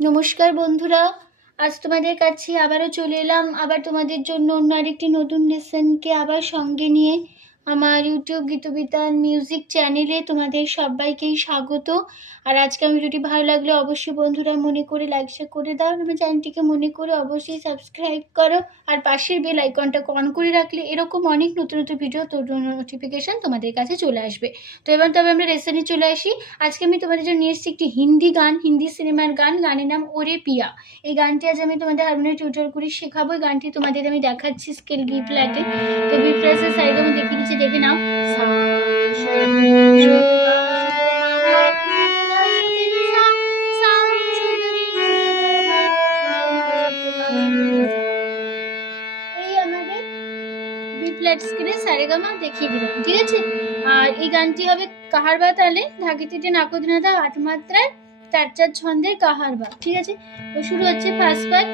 নমস্কার বন্ধুরা, আজ তোমাদের কাছে আবারও চলে এলাম। আবার তোমাদের জন্য অন্য আরেকটি নতুন লেসনকে আবার সঙ্গে নিয়ে আমার ইউটিউব গীতবিতান মিউজিক চ্যানেলে তোমাদের সবাইকেই স্বাগত। আর আজকে আমি ভিডিওটি ভালো লাগলে অবশ্যই বন্ধুরা মনে করে লাইক শেয়ার করে দাও। আমার চ্যানেলটিকে মনে করে অবশ্যই সাবস্ক্রাইব করো। আর পাশের বেল আইকনটা অন করে রাখলে এরকম অনেক নতুন নতুন ভিডিও নোটিফিকেশান তোমাদের কাছে চলে আসবে। তো এবার তবে আমরা রেসনে চলে আসি। আজকে আমি তোমাদের জন্য নিয়ে এসেছি একটি হিন্দি গান, হিন্দি সিনেমার গান। গানের নাম ওরে পিয়া। এই গানটি আজ আমি তোমাদের হারমোনিয়াম টিউটর করে শেখাবো। এই গানটি তোমাদের আমি দেখাচ্ছি স্কেল বি ফ্ল্যাটে তো বি ফ্ল্যাটের সাইডে দেখে নাও। দেখিয়ে ঠিক আছে? আর এই গানটি হবে কাহারবা চার চার ছন্দের ঠিক আছে? তো শুরু হচ্ছে ফার্স্ট পার্ট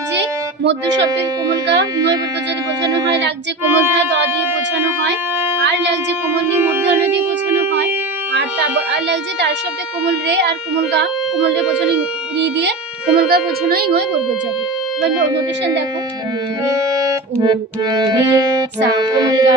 কোমল মধ্য শব্দের কোমলকা যদি বোঝানো হয় লাগছে কোমল ধারা দ দিয়ে বোঝানো হয় আর লাগছে কোমল নিয়ে মূর্ধন্য দিয়ে বোঝানো হয় আর তারপর আর লাগছে তার শব্দে কোমল রে আর কোমল গা কোমল রে বোঝানো রি দিয়ে কোমল গা বোঝানো হয় বর্গ যাবে এবার নোটেশন দেখো। রে, সা, কোমল গা,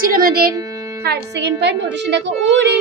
ছিল আমাদের থার্ড সেকেন্ড পার্ট নোটেশন দেখো উড়ে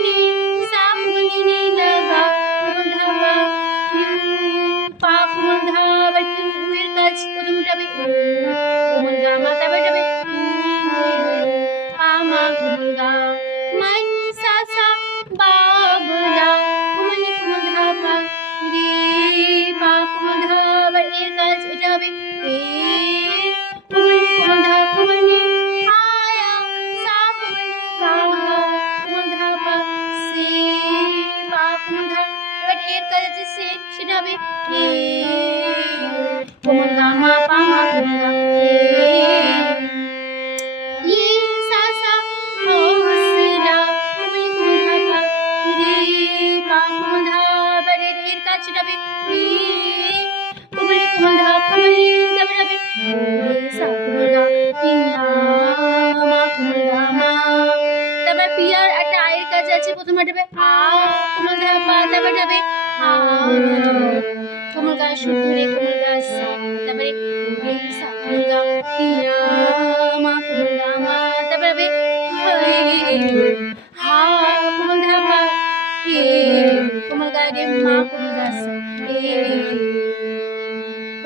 আ কোমল ধা পা তারপর যাবে। আ কোমল গা শুদ্ধ রে কোমল গা সা তারপরে রে সা কোমল মা, কোমল গা তারপরে হা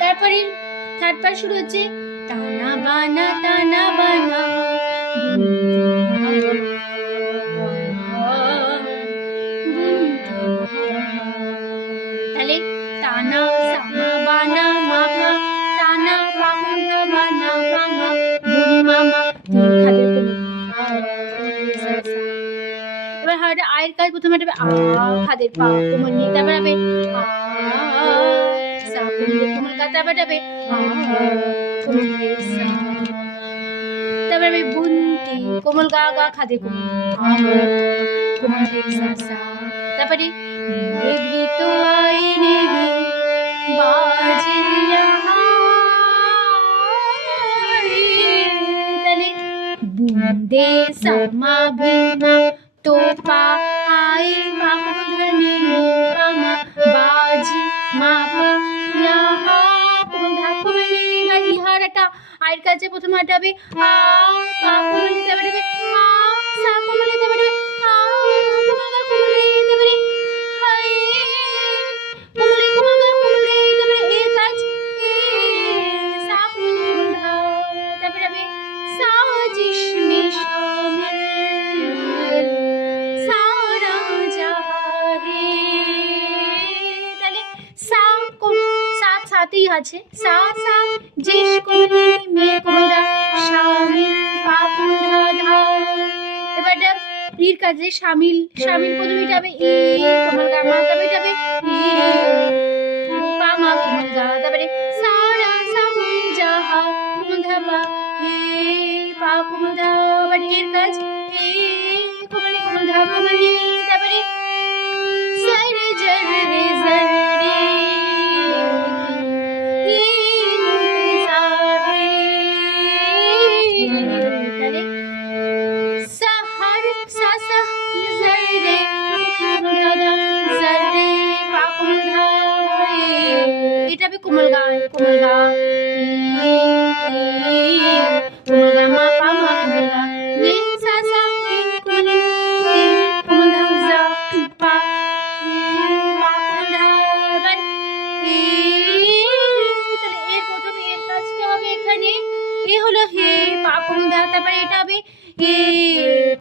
তারপরে থার্ড পার্ট শুরু হচ্ছে, টানা বানা টানা বানা। পায়ের কাজ প্রথমে একটা আ, খাদের পা তোমার নিয়ে তারপর আমি কোমর কা তারপর কোমল গা গা খাদে তারপরে নিভৃত আইনে বাজিয়া topa ai kapudani mama baji mama yaha পুনধা কাছে প্রথম হাঁটাবে আ পা পুনলি তারপরে আছে? এবার কাজে শামিল শামিল প্রথমে যাবে যাবে কাজ।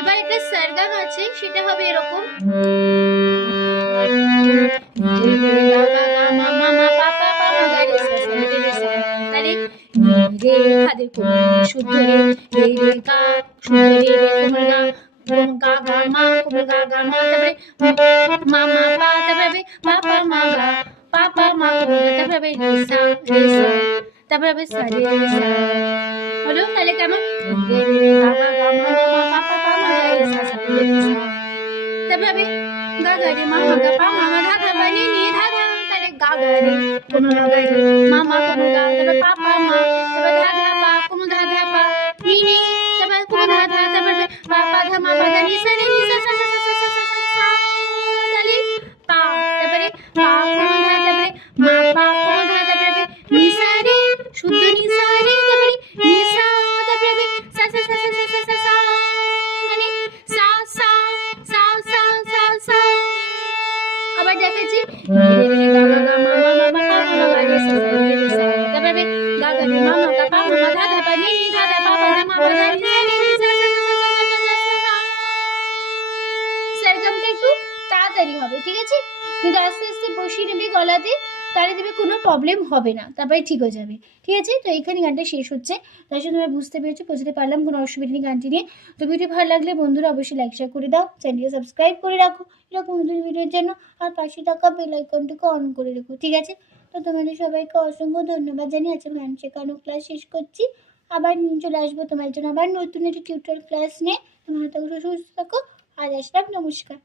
এবার একটা সারগাম আছে সেটা হবে এরকম। রে খাদের কোমল শুদ্ধ রে রে রে গা শুদ্ধ রে রে কোমল গা কোম গা গা মা কোমল গা গা মা তারপরে মা মা পা তারপরে পা পা মা গা পা পা মা কোমল গা তারপরে রে সা রে সা তারপরে সা রে রে সা হলো তাহলে কেমন রে রে গা গা মা পা পা মা গা রে সা সা রে সা তারপরে গাগারে মা হগা পা মা মা ধা বানি নি ধা ধা তারে গাগারে কোন গাগারে মা মা কোন গা তবে পা পা মা তবে ধা ধা পা কোন ধা ধা পা নি নি তবে কোন ধা ধা তবে পা পা ধা মা পা ধা নি সা নি সা সা সা সা সা সা তালে পা তারপরে পা কোন বুঝতে পেরেছ বুঝতে পারলাম কোনো অসুবিধা নেই গানটি নিয়ে ভালো লাগলে বন্ধুরা অবশ্যই করে দাও সাবস্ক্রাইব করে রাখো। এরকম ভিডিওর জন্য আর বেল অন করে রেখো ঠিক আছে? তো তোমাদের সবাইকে অসংখ্য ধন্যবাদ জানিয়ে আজকে গান শেখানো ক্লাস শেষ করছি। আবার চলে আসব তোমার জন্য। আবার নতুন একটি টিউটোরিয়াল ক্লাস নিয়ে। তোমার হাতে সুস্থ থাকো। আজ আসলাম। নমস্কার।